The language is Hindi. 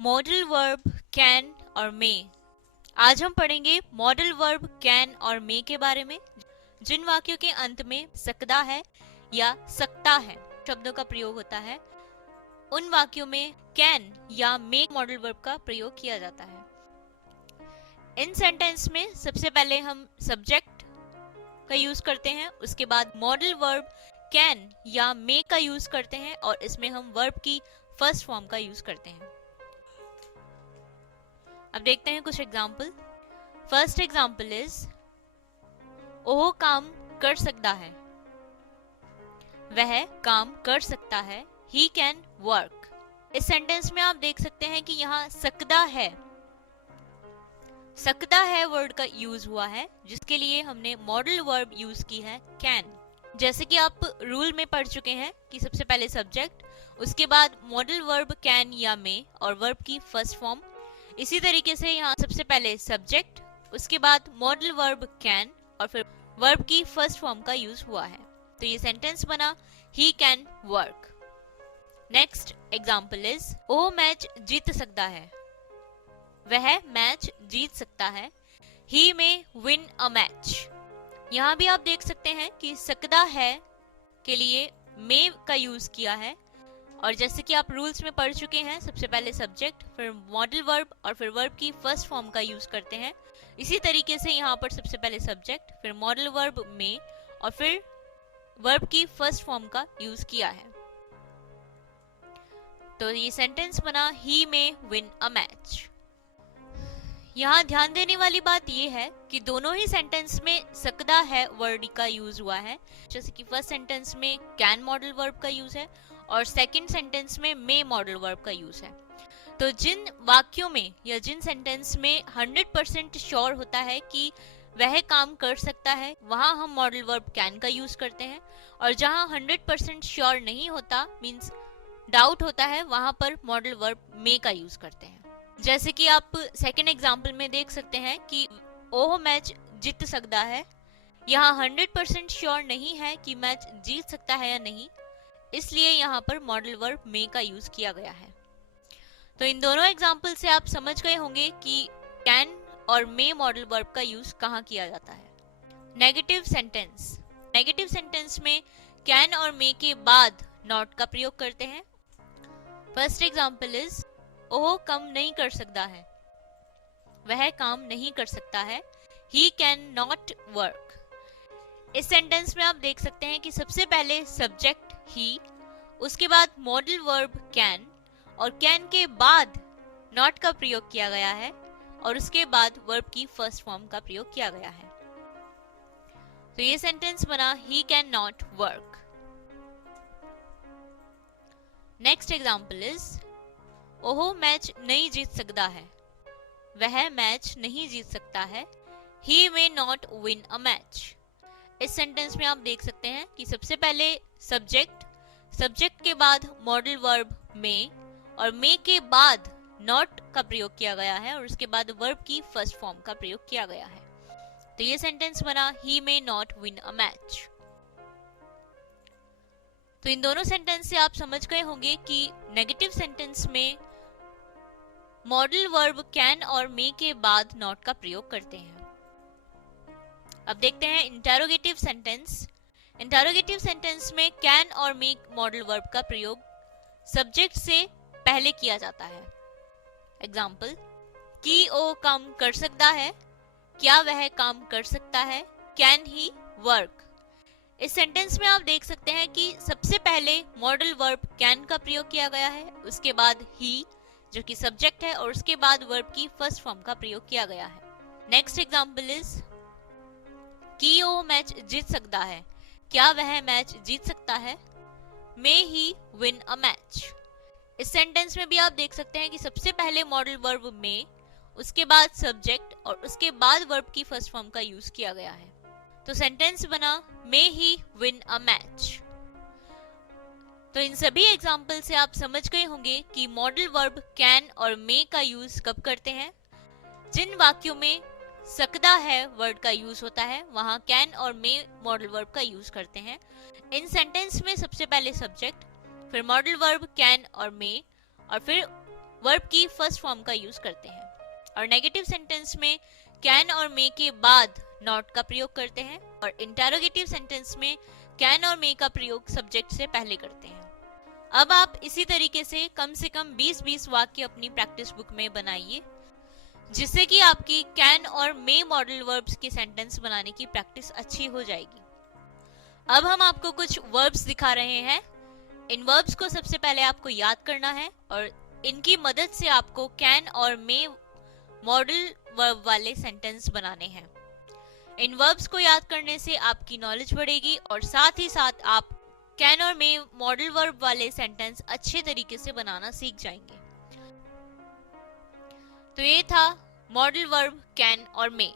मॉडल वर्ब कैन और मे। आज हम पढ़ेंगे मॉडल वर्ब कैन और मे के बारे में। जिन वाक्यों के अंत में सकदा है या सकता है शब्दों का प्रयोग होता है, उन वाक्यों में कैन या मे मॉडल वर्ब का प्रयोग किया जाता है। इन सेंटेंस में सबसे पहले हम सब्जेक्ट का यूज करते हैं, उसके बाद मॉडल वर्ब कैन या मे का यूज करते हैं और इसमें हम वर्ब की फर्स्ट फॉर्म का यूज करते हैं। अब देखते हैं कुछ example. First example is oh काम कर सकता है, वह काम कर सकता है, ही कैन वर्क। इस सेंटेंस में आप देख सकते हैं कि यहाँ सकदा है वर्ड का यूज हुआ है, जिसके लिए हमने मॉडल वर्ब यूज की है कैन। जैसे कि आप रूल में पढ़ चुके हैं कि सबसे पहले सब्जेक्ट, उसके बाद मॉडल वर्ब कैन या मे और वर्ब की फर्स्ट फॉर्म। इसी तरीके से यहाँ सबसे पहले सब्जेक्ट, उसके बाद मॉडल वर्ब कैन और फिर वर्ब की फर्स्ट फॉर्म का यूज हुआ है। तो ये सेंटेंस बना he can work. Next example is वो मैच जीत सकता है, वह मैच जीत सकता है, ही में विन अ मैच। यहाँ भी आप देख सकते हैं कि सकदा है के लिए मे का यूज किया है, और जैसे कि आप रूल्स में पढ़ चुके हैं, सबसे पहले सब्जेक्ट, फिर मॉडल वर्ब और फिर वर्ब की फर्स्ट फॉर्म का यूज करते हैं। इसी तरीके से यहाँ पर सबसे पहले सब्जेक्ट, फिर मॉडल वर्ब में और फिर वर्ब की फर्स्ट फॉर्म का यूज किया है। तो ये सेंटेंस बना ही में विन अ मैच। यहाँ ध्यान देने वाली बात यह है कि दोनों ही सेंटेंस में सकदा है वर्ड का यूज हुआ है। जैसे कि फर्स्ट सेंटेंस में कैन मॉडल वर्ब का यूज है और सेकंड सेंटेंस में मे मॉडल वर्ब का यूज है। तो जिन वाक्यों में या जिन सेंटेंस में 100% श्योर होता है कि वह काम कर सकता है, वहां हम मॉडल वर्ब कैन का यूज करते हैं, और जहां 100% श्योर नहीं होता, मींस डाउट होता है, वहां पर मॉडल वर्ब मे का यूज करते हैं। जैसे कि आप सेकंड एग्जाम्पल में देख सकते हैं कि ओह मैच जीत सकता है। यहाँ 100% श्योर नहीं है कि मैच जीत सकता है या नहीं, इसलिए यहाँ पर मॉडल वर्ब मे का यूज किया गया है। तो इन दोनों एग्जाम्पल से आप समझ गए होंगे कि कैन और मे मॉडल वर्ब का यूज कहाँ किया जाता है। नेगेटिव सेंटेंस में कैन और मे के बाद नॉट का प्रयोग करते हैं। फर्स्ट एग्जाम्पल इज ओह काम नहीं कर सकता है, वह काम नहीं कर सकता है, ही कैन नॉट वर्क। इस सेंटेंस में आप देख सकते हैं कि सबसे पहले सब्जेक्ट ही, उसके बाद मॉडल वर्ब कैन और कैन के बाद नॉट का प्रयोग किया गया है, और उसके बाद वर्ब की फर्स्ट फॉर्म का प्रयोग किया गया है। तो ये सेंटेंस बना he can not work. Next example is oh match नहीं जीत सकता है, वह मैच नहीं जीत सकता है, he may not win a match. इस सेंटेंस में आप देख सकते हैं कि सबसे पहले सब्जेक्ट के बाद मॉडल वर्ब में और मे के बाद नॉट का प्रयोग किया गया है, और उसके बाद वर्ब की फर्स्ट फॉर्म का प्रयोग किया गया है। तो ये सेंटेंस बना he may not win a match. तो इन दोनों सेंटेंस से आप समझ गए होंगे कि नेगेटिव सेंटेंस में मॉडल वर्ब कैन और मे के बाद नॉट का प्रयोग करते हैं। अब देखते हैं इंटेरोगेटिव सेंटेंस में कैन और मे मॉडल वर्ब का प्रयोग सब्जेक्ट से पहले किया जाता है। एग्जाम्पल कि ओ काम कर सकता है, क्या वह काम कर सकता है, कैन ही वर्क। इस सेंटेंस में आप देख सकते हैं कि सबसे पहले मॉडल वर्ब कैन का प्रयोग किया गया है, उसके बाद ही जो कि सब्जेक्ट है, और उसके बाद वर्ब की फर्स्ट फॉर्म का प्रयोग किया गया है। नेक्स्ट एग्जाम्पल इज कि वो मैच जीत सकता है, क्या वह मैच जीत सकता है, मे ही विन अ मैच। इस सेंटेंस में भी आप देख सकते हैं कि सबसे पहले मॉडल वर्ब में, उसके बाद सब्जेक्ट और उसके बाद वर्ब की फर्स्ट फॉर्म का यूज किया गया है। तो सेंटेंस बना मे ही विन अ मैच। तो इन सभी एग्जाम्पल से आप समझ गए होंगे कि मॉडल वर्ब कैन और मे का यूज कब करते हैं। जिन वाक्यों में सकदा है वर्ड का यूज होता है, वहां कैन और मे मॉडल वर्ब का यूज करते हैं। इन सेंटेंस में सबसे पहले सब्जेक्ट, फिर मॉडल वर्ब कैन और मे, और फिर वर्ब की फर्स्ट फॉर्म का यूज करते हैं, और नेगेटिव सेंटेंस में कैन और मे के बाद नॉट का प्रयोग करते हैं, और इंटेरोगेटिव सेंटेंस में कैन और मे का प्रयोग सब्जेक्ट से पहले करते हैं। अब आप इसी तरीके से कम 20-20 वाक्य अपनी प्रैक्टिस बुक में बनाइए, जिससे कि आपकी कैन और मे मॉडल वर्ब्स के सेंटेंस बनाने की प्रैक्टिस अच्छी हो जाएगी। अब हम आपको कुछ वर्ब्स दिखा रहे हैं। इन वर्ब्स को सबसे पहले आपको याद करना है और इनकी मदद से आपको कैन और मे मॉडल वर्ब वाले सेंटेंस बनाने हैं। इन वर्ब्स को याद करने से आपकी नॉलेज बढ़ेगी और साथ ही साथ आप कैन और मे मॉडल वर्ब वाले सेंटेंस अच्छे तरीके से बनाना सीख जाएंगे। तो ये था मॉडल वर्ब कैन और मे।